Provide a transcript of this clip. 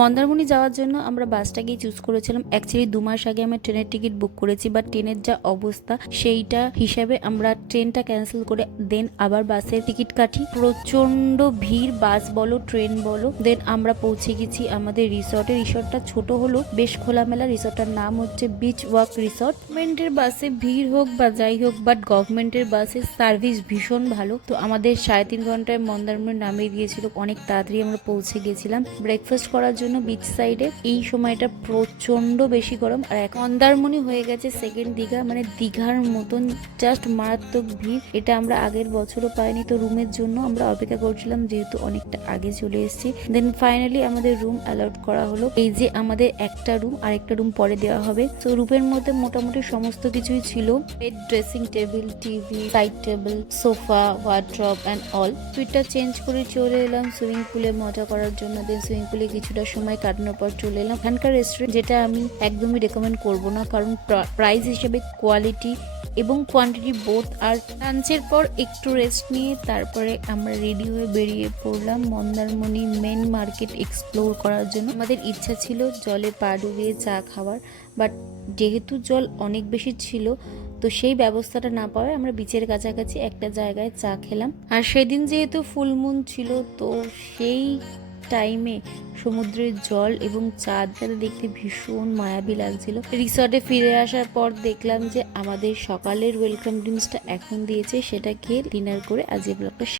মন্দারমণি যাওয়ার জন্য আমরা বাসটাকেই চুজ করেছিলাম। অ্যাকচুয়ালি 2 মাস আগে আমরা ট্রেনের টিকিট বুক করেছি, বাট ট্রেনের যা অবস্থা সেইটা হিসাবে আমরা ট্রেনটা ক্যান্সেল করে দেন আবার বাসের টিকিট কাটি। প্রচন্ড ভিড়, বাস বলো ট্রেন বলো। দেন আমরা পৌঁছে গেছি আমাদের রিসর্টে। রিসর্টটা ছোট হলো, বেশ খোলামেলা। রিসর্টটার নাম হচ্ছে বিচ ওয়াক রিসর্ট। গভর্নমেন্টের বাসে ভিড় হোক বা যাই হোক, বাট গভর্নমেন্টের বাসের সার্ভিস ভীষণ ভালো। তো আমাদের 3.5 ঘন্টায় মন্দারমণি নামিয়ে দিয়েছিল, অনেক তাড়াতাড়ি আমরা পৌঁছে গেছিলাম ব্রেকফাস্ট করার জন্য বিচ সাইডে। এই সময়টা প্রচন্ড বেশি গরম। আর এখন মন্দারমণি হয়ে গেছে সেকেন্ড দীঘা, মানে দীঘার মতন জাস্ট মারাত্মক ভিড়। এটা আমরা আগের বছরও পাইনি। তো রুমের জন্য আমরা অপেক্ষা করছিলাম, যেহেতু অনেকটা আগে চলে এসেছি। দেন ফাইনালি আমাদের রুম অ্যালাউড করা হলো। এই যে আমাদের একটা রুম, আরেকটা রুম পরে দেওয়া হবে। তো রুমের মধ্যে মোটামুটি সমস্ত কিছুই ছিল, bed, dressing table, TV, side table, sofa, wardrobe and all. সুইটটা চেঞ্জ করে চলে এলাম সুইমিং পুলে মজা করার জন্য। দেন সুইমিং পুলে কিছুটা সময় কাটানোর পর চলে এলাম এখানকার রেস্টুরেন্ট, যেটা আমি একদমই রেকমেন্ড করব না, কারণ প্রাইস হিসেবে কোয়ালিটি এবং কোয়ান্টিটি বোথ। আর লাঞ্চের পর একটু রেস্ট নিয়ে তারপরে আমরা রেডি হয়ে বেরিয়ে পড়লাম মন্দারমণি মেন মার্কেট এক্সপ্লোর করার জন্য। আমাদের ইচ্ছা ছিল জলে পা ডুবিয়ে চা খাওয়ার, বাট যেহেতু জল অনেক বেশি ছিল, তো সেই ব্যবস্থাটা না পাওয়ায় আমরা বিচের কাছাকাছি একটা জায়গায় চা খেলাম। আর সেদিন যেহেতু ফুল মুন ছিল, তো সেই টাইমে সমুদ্রের জল এবং চাঁদটা দেখতে ভীষণ মায়াবী লাগছিল। রিসর্টে ফিরে আসার পর দেখলাম যে আমাদের সকালের ওয়েলকাম ড্রিঙ্কসটা এখন দিয়েছে, সেটা খেয়ে ডিনার করে আজকে ব্লগটা